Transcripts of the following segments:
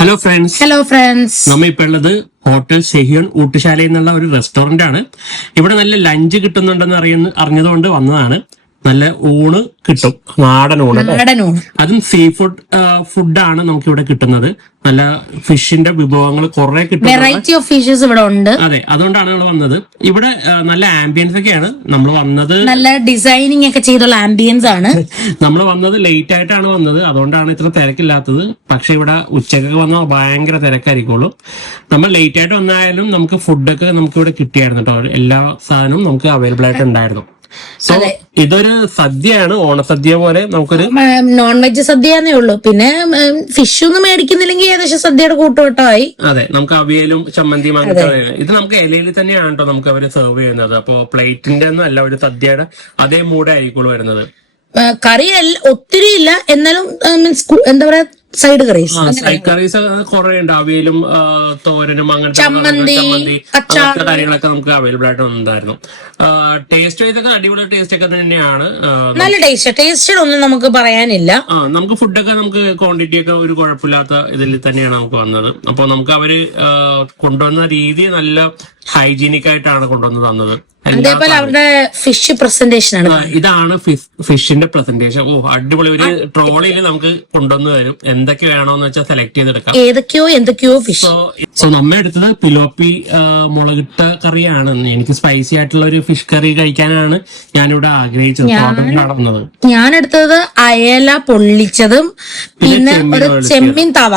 Hello friends. നമ്മ ഇപ്പൊ ഉള്ളത് ഹോട്ടൽ ഷെഹിയോൺ ഊട്ടുശാല എന്നുള്ള ഒരു റെസ്റ്റോറന്റ് ആണ്. ഇവിടെ നല്ല ലഞ്ച് കിട്ടുന്നുണ്ടെന്ന് അറിഞ്ഞതുകൊണ്ട് വന്നതാണ്. നല്ല ഊണ് കിട്ടും, നാടൻ ഊണ്. അതും സീ ഫുഡാണ് നമുക്ക് ഇവിടെ കിട്ടുന്നത്. നല്ല ഫിഷിന്റെ വിഭവങ്ങൾ കുറെ കിട്ടും, വെറൈറ്റി ഓഫ് ഫിഷസ് ഇവിടെ ഉണ്ട്. അതെ, അതുകൊണ്ടാണ് നമ്മൾ വന്നത്. ഇവിടെ നല്ല ആംബിയൻസ് ഒക്കെയാണ്. നമ്മൾ വന്നത് നല്ല ഡിസൈനിങ് ഒക്കെ ചെയ്തുള്ള ആംബിയൻസ് ആണ്. നമ്മൾ വന്നത് ലേറ്റ് ആയിട്ടാണ് വന്നത്, അതുകൊണ്ടാണ് ഇത്ര തിരക്കില്ലാത്തത്. പക്ഷെ ഇവിടെ ഉച്ചക്കൊക്കെ വന്നാൽ ഭയങ്കര തിരക്കായിരിക്കുള്ളൂ. നമ്മൾ ലേറ്റ് ആയിട്ട് വന്നാലും നമുക്ക് ഫുഡൊക്കെ നമുക്ക് ഇവിടെ കിട്ടിയായിരുന്നു കേട്ടോ. എല്ലാ സാധനവും നമുക്ക് അവൈലബിൾ ആയിട്ട് ഉണ്ടായിരുന്നു. സോ ഇതൊരു സദ്യയാണ്, ഓണസദ്യ പോലെ. നമുക്കൊരു നോൺ വെജ് സദ്യന്നേ ഉള്ളൂ. പിന്നെ ഫിഷ് ഒന്നും മേടിക്കുന്നില്ലെങ്കിൽ ഏകദേശം സദ്യയുടെ കൂട്ടുകെട്ടമായി. അതെ, നമുക്ക് അവിയലും ചമ്മന്തിയും അങ്ങനത്തെ. ഇത് നമുക്ക് ഇലയിൽ തന്നെയാണ് കേട്ടോ നമുക്ക് അവര് സെർവ് ചെയ്യുന്നത്. അപ്പൊ പ്ലേറ്റിന്റെ ഒന്നും അല്ല, ഒരു സദ്യയുടെ അതേ മൂടായിരിക്കുള്ളൂ വരുന്നത്. കറി ഒത്തിരി ഇല്ല, എന്നാലും മീൻസ് എന്താ പറയാ, സൈഡ് കറീസ്. സൈഡ് കറീസ് കുറെ ഉണ്ട്. അവിയലും തോരനും അങ്ങനത്തെ കാര്യങ്ങളൊക്കെ നമുക്ക് അവൈലബിൾ ആയിട്ട് ഉണ്ടായിരുന്നു. ടേസ്റ്റ് വൈസ് ഒക്കെ അടിപൊളി ടേസ്റ്റ് ഒക്കെ തന്നെയാണ്. നല്ല ടേസ്റ്റ് ഒന്നും നമുക്ക് പറയാനില്ല. നമുക്ക് ഫുഡൊക്കെ നമുക്ക് ക്വാണ്ടിറ്റി ഒക്കെ ഒരു കുഴപ്പമില്ലാത്ത ഇതിൽ തന്നെയാണ് നമുക്ക് വന്നത്. അപ്പൊ നമുക്ക് അവര് കൊണ്ടുവന്ന രീതി നല്ല ഹൈജീനിക് ആയിട്ടാണ് കൊണ്ടുവന്ന് തന്നത്. അതേപോലെ അവരുടെ ഫിഷ് പ്രസന്റേഷൻ ആണ്. ഇതാണ് ഫിഷിന്റെ പ്രസന്റേഷൻ. അടിപൊളി. ഒരു ട്രോളിയിൽ നമുക്ക് കൊണ്ടുവന്ന് തരും. എന്തൊക്കെ വേണോന്ന് വെച്ചാൽ സെലക്ട് ചെയ്തെടുക്കാം. എന്തൊക്കെയോ ഫിഷ്. സോ നമ്മ എടുത്തത് പിലോപ്പി മുളകിട്ട കറിയാണ്. എനിക്ക് സ്പൈസി ആയിട്ടുള്ള ഒരു ഫിഷ് കറി കഴിക്കാനാണ് ഞാനിവിടെ ആഗ്രഹിച്ചത്. നടന്നത് ഞാൻ എടുത്തത് അയല പൊള്ളിച്ചതും പിന്നെ ഒരു ചെമ്മീൻ തവ.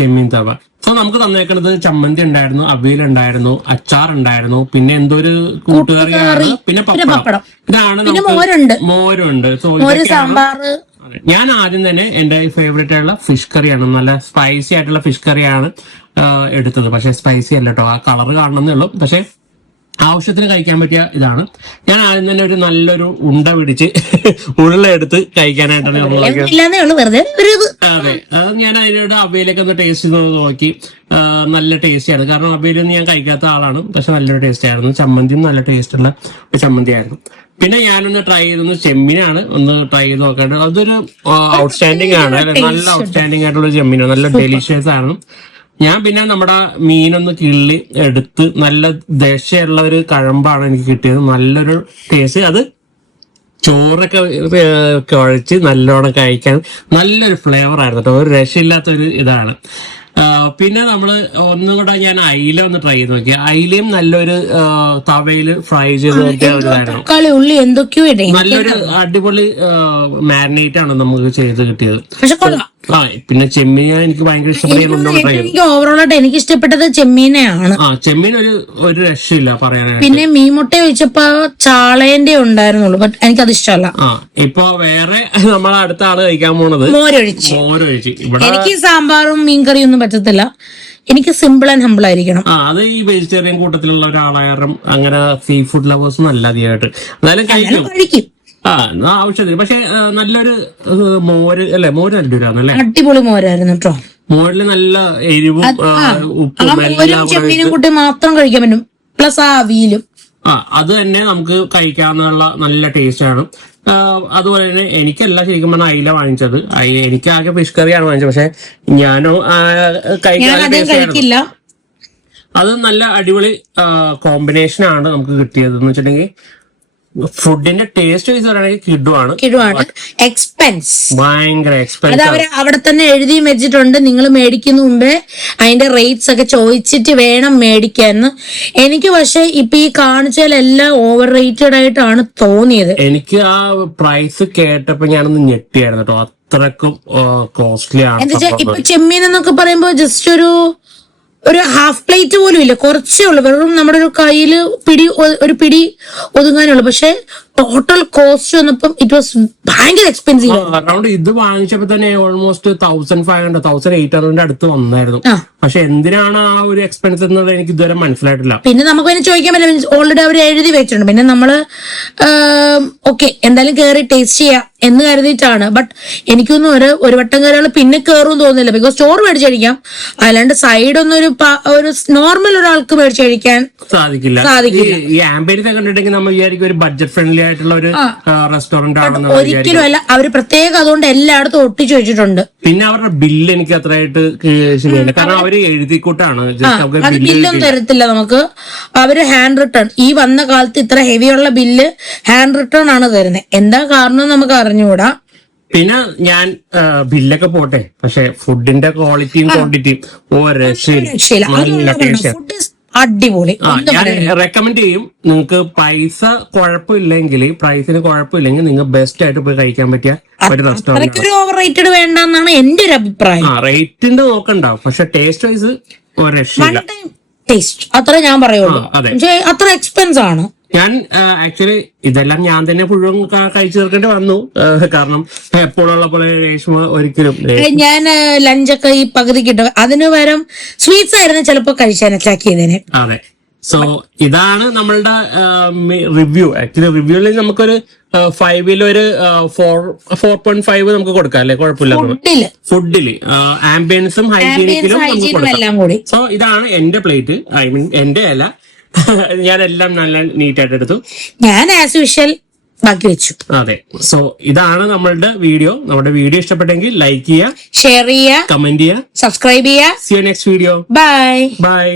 ചെമ്മീൻ തവ. സോ നമുക്ക് തന്നേക്കുന്നത് ചമ്മന്തി ഉണ്ടായിരുന്നു, അവിയലുണ്ടായിരുന്നു, അച്ചാറുണ്ടായിരുന്നു, പിന്നെ എന്തോ ഒരു കൂട്ടുകറിയാണ്, പിന്നെ പപ്പടം. ഇതാണ് മോരുണ്ട്. സോ സാമ്പാർ. ഞാൻ ആദ്യം തന്നെ എന്റെ ഫേവറേറ്റ് ആയിട്ടുള്ള ഫിഷ് കറിയാണ്, നല്ല സ്പൈസി ആയിട്ടുള്ള ഫിഷ് കറിയാണ് എടുത്തത്. പക്ഷെ സ്പൈസി അല്ല കേട്ടോ, ആ കളർ കാണണമെന്നേ ഉള്ളൂ. പക്ഷെ ആവശ്യത്തിന് കഴിക്കാൻ പറ്റിയ ഇതാണ്. ഞാൻ ആദ്യം തന്നെ ഒരു നല്ലൊരു ഉണ്ട പിടിച്ച് ഉരുളെടുത്ത് കഴിക്കാനായിട്ടാണ്. അതെ, അത് ഞാൻ അതിനോട് അവയിലൊക്കെ ഒന്ന് ടേസ്റ്റ് ചെയ്ത് നോക്കി. നല്ല ടേസ്റ്റ് ആയിരുന്നു. കാരണം അവയിലൊന്നും ഞാൻ കഴിക്കാത്ത ആളാണ്. പക്ഷെ നല്ലൊരു ടേസ്റ്റ് ആയിരുന്നു. ചമ്മന്തിയും നല്ല ടേസ്റ്റ് ഉള്ള ഒരു ചമ്മന്തി ആയിരുന്നു. പിന്നെ ഞാനൊന്ന് ട്രൈ ചെയ്തൊന്ന് ചെമ്മീനാണ് ഒന്ന് ട്രൈ ചെയ്ത് നോക്കേണ്ടത്. അതൊരു ഔട്ട്സ്റ്റാൻഡിങ് ആണ്, നല്ല ഔട്ട്സ്റ്റാൻഡിങ് ആയിട്ടുള്ള ചെമ്മീനാണ്, നല്ല ഡെലിഷ്യസ് ആണ്. ഞാൻ പിന്നെ നമ്മുടെ മീനൊന്ന് കിള്ളി എടുത്ത് നല്ല ദശയുള്ള ഒരു കഴമ്പാണ് എനിക്ക് കിട്ടിയത്. നല്ലൊരു ടേസ്റ്റ്. അത് ചോറൊക്കെ കുഴച്ച് നല്ലോണം കഴിക്കാൻ നല്ലൊരു ഫ്ലേവർ ആയിരുന്നു കേട്ടോ. ഒരു രക്ഷയില്ലാത്തൊരു ഇതാണ്. പിന്നെ നമ്മള് ഒന്നും കൂടെ ഞാൻ അയില ഒന്ന് ട്രൈ ചെയ്ത് നോക്കി. അയിലയും നല്ലൊരു തവയില് ഫ്രൈ ചെയ്ത് നോക്കിയ ഒരു ഇതായിരുന്നു. നല്ലൊരു അടിപൊളി മാരിനേറ്റ് ആണ് നമുക്ക് ചെയ്ത് കിട്ടിയത്. പിന്നെ ചെമ്മീൻ എനിക്ക് ഭയങ്കര ഇഷ്ടപ്പെട്ടു. ഓവറോളായിട്ട് എനിക്ക് ഇഷ്ടപ്പെട്ടത് ചെമ്മീനെയാണ്. ചെമ്മീൻ ഒരു രക്ഷയില്ല പറയാനായിട്ട്. പിന്നെ മീൻമുട്ട ഒഴിച്ചപ്പോ ചാളേന്റെ ഉണ്ടായിരുന്നുള്ളൂ, ബട്ട് എനിക്കത് ഇഷ്ടമല്ല. ഇപ്പൊ വേറെ നമ്മൾ അടുത്ത ആള് കഴിക്കാൻ പോണത് മോരൊഴിച്ച്. ഇവിടെ എനിക്ക് സാമ്പാറും മീൻകറിയും ഒന്നും പറ്റത്തില്ല. എനിക്ക് സിമ്പിൾ ആൻഡ് ഹമ്പിൾ ആയിരിക്കണം. അത് ഈ വെജിറ്റേറിയൻ കൂട്ടത്തിലുള്ള ഒരാളായാലും അങ്ങനെ സീ ഫുഡ് ലവേഴ്സ് ഒന്നും അല്ല അധികമായിട്ട്. എന്നാലും കഴിക്കും. ആവശ്യത്തിന്. പക്ഷെ നല്ലൊരു മോര് അല്ലേ, മോര് നല്ലൊരാന്നല്ലേ, അടിപൊളി മോരായിരുന്നു കേട്ടോ. മോരില് നല്ല എരിവും ഉപ്പും ചെമ്മീനും കൂട്ടി മാത്രം കഴിക്കാൻ പറ്റും. പ്ലസ് ആ അവിയലും അത് തന്നെ നമുക്ക് കഴിക്കാന്നുള്ള നല്ല ടേസ്റ്റ് ആണ്. അതുപോലെ തന്നെ എനിക്കല്ല ശരിക്കും പറഞ്ഞാൽ അയില വാങ്ങിച്ചത്. എനിക്ക് ആകെ ഫിഷ് കറിയാണ് വാങ്ങിച്ചത്. പക്ഷെ ഞാനോ കഴിക്കില്ല. അത് നല്ല അടിപൊളി കോമ്പിനേഷൻ ആണ് നമുക്ക് കിട്ടിയത്. എന്ന് വെച്ചിട്ടുണ്ടെങ്കിൽ ഫുഡിന്റെ ടേസ്റ്റ് വൈസ് പറയുകയാണെങ്കിൽ കിടുവാണ്. എക്സ്പെൻസ് ഭയങ്കര എക്സ്പെൻസ്. അത് അവര് അവിടെ തന്നെ എഴുതി വെച്ചിട്ടുണ്ട്, നിങ്ങൾ മേടിക്കുന്ന മുമ്പേ അതിന്റെ റേറ്റ്സ് ഒക്കെ ചോദിച്ചിട്ട് വേണം മേടിക്കാന്ന്. എനിക്ക് പക്ഷെ ഇപ്പൊ ഈ കാണിച്ചാലെല്ലാം ഓവർ റേറ്റഡ് ആയിട്ടാണ് തോന്നിയത്. എനിക്ക് ആ പ്രൈസ് കേട്ടപ്പോ ഞാനൊന്ന് ഞെട്ടിയായിരുന്നു കേട്ടോ. അത്രക്കും കോസ്റ്റ്ലി ആണ്. എന്താ വെച്ചാൽ ഇപ്പൊ ചെമ്മീൻ എന്നൊക്കെ പറയുമ്പോ ജസ്റ്റ് ഒരു ഹാഫ് പ്ലേറ്റ് പോലും ഇല്ല, കുറച്ചേ ഉള്ളു. വെറും നമ്മുടെ ഒരു കയ്യില് ഒരു പിടി ഒതുങ്ങാനുള്ളു. പക്ഷെ ടോട്ടൽ കോസ്റ്റ് വന്നപ്പം ഇറ്റ് വാസ് ഭയങ്കര എക്സ്പെൻസീവ്. അറൗണ്ട് ഇത് വാങ്ങിച്ചപ്പോ തന്നെ ഓൾമോസ്റ്റ് 1500 1800 അടുത്ത് വന്നായിരുന്നു. പക്ഷെ എന്തിനാണ് ആ ഒരു എക്സ്പെൻസ് എന്നുള്ളത് എനിക്ക് ഇതുവരെ മനസ്സിലായിട്ടില്ല. പിന്നെ നമുക്ക് പിന്നെ ചോദിക്കാൻ പറ്റില്ല, ഓൾറെഡി അവർ എഴുതി വെച്ചിട്ടുണ്ട്. പിന്നെ നമ്മള് ഓക്കെ എന്തായാലും കേറി ടേസ്റ്റ് ചെയ്യാം എന്ന് കരുതിയിട്ടാണ്. ബട്ട് എനിക്കൊന്നും ഒരു വട്ടം കയറിയാൽ പിന്നെ കയറും തോന്നുന്നില്ല. ബിക്കോസ് ചോറ് മേടിച്ച് കഴിക്കാം, അല്ലാണ്ട് സൈഡൊന്നും ഒരു നോർമൽ ഒരാൾക്ക് മേടിച്ച് കഴിക്കാൻ സാധിക്കില്ല. ഈ ആംബിയൻസ് കണ്ടിട്ടുണ്ടെങ്കിൽ നമ്മൾ വിചാരിക്കും ഒരു ബഡ്ജറ്റ് ഫ്രണ്ട്ലി ആയിട്ടുള്ള ഒരു റെസ്റ്റോറന്റ് ആണെന്ന്. ഒരിക്കലും അല്ല, അവര് പ്രത്യേകം അതുകൊണ്ട് എല്ലായിടത്തും ഒട്ടിച്ചു വെച്ചിട്ടുണ്ട്. പിന്നെ അവരുടെ ബില്ല് എനിക്ക് അത്രയായിട്ട് ശരിയല്ല, കാരണം അവര് എഴുതിക്കൂട്ടാണ്. അത് ബില്ലൊന്നും തരത്തില്ല നമുക്ക്. അവര് ഹാൻഡ് റിട്ടേൺ, ഈ വന്ന കാലത്ത് ഇത്ര ഹെവിയുള്ള ബില്ല് ഹാൻഡ് റിട്ടേൺ ആണ് തരുന്നത്. എന്താ കാരണം നമുക്ക് അറിഞ്ഞുകൂടാ. പിന്നെ ഞാൻ ബില്ലൊക്കെ പോട്ടെ, പക്ഷെ ഫുഡിന്റെ ക്വാളിറ്റിയും ക്വാണ്ടിറ്റിയും ഫുഡ് അടിപൊളി. ഞാൻ റെക്കമെൻഡ് ചെയ്യും. നിങ്ങൾക്ക് പൈസ കുഴപ്പമില്ലെങ്കിൽ, പ്രൈസിന് കുഴപ്പമില്ലെങ്കിൽ നിങ്ങൾ ബെസ്റ്റ് ആയിട്ട് പോയി കഴിക്കാൻ പറ്റിയ ഒരു റെസ്റ്റോറന്റ്. ഒരു ഓവർ റേറ്റഡ് വേണ്ടെന്നാണ് എന്റെ ഒരു അഭിപ്രായം. റേറ്റിന്റെ നോക്കണ്ട, പക്ഷെ ടേസ്റ്റ് വൈസ് ഒരു രക്ഷയില്ല. ടേസ്റ്റ് അത്ര ഞാൻ പറയുള്ളൂ, അത്ര എക്സ്പെൻസ് ആണ്. ഞാൻ ആക്ച്വലി ഇതെല്ലാം ഞാൻ തന്നെ മുഴുവൻ കഴിച്ചു തീർക്കേണ്ടി വന്നു, കാരണം എപ്പോഴുള്ള പോലെ രേഷ്മ ഒരിക്കലും. ഞാൻ ലഞ്ചൊക്കെ ഈ പകുതി കിട്ടും, അതിന് പകരം സ്വീറ്റ്സ് ആയിരുന്നു ചിലപ്പോ കഴിച്ചാൽ അറ്റാക്കിയതിന്. അതെ. സോ ഇതാണ് നമ്മളുടെ റിവ്യൂ. ആക്ച്വലി റിവ്യൂവിൽ നമുക്കൊരു 5 ഒരു 4.5 നമുക്ക് കൊടുക്കാം അല്ലെ, കുഴപ്പമില്ല. ഫുഡില് ആംബിയൻസും ഹൈജീനിക്കിലും നമുക്ക് കൊടുക്കാം. സോ ഇതാണ് എന്റെ പ്ലേറ്റ്, ഐ മീൻ എന്റെ അല്ല, ഞാനെല്ലാം നല്ല നീറ്റായിട്ട് എടുത്തു. ഞാൻ ആസ് യൂഷ്വൽ ബാക്കി വെച്ചു. അതെ. സോ ഇതാണ് നമ്മളുടെ വീഡിയോ. നമ്മുടെ വീഡിയോ ഇഷ്ടപ്പെട്ടെങ്കിൽ ലൈക്ക് ചെയ്യുക, ഷെയർ ചെയ്യുക, കമന്റ് ചെയ്യുക, സബ്സ്ക്രൈബ് ചെയ്യുക. See you next video. Bye. Bye.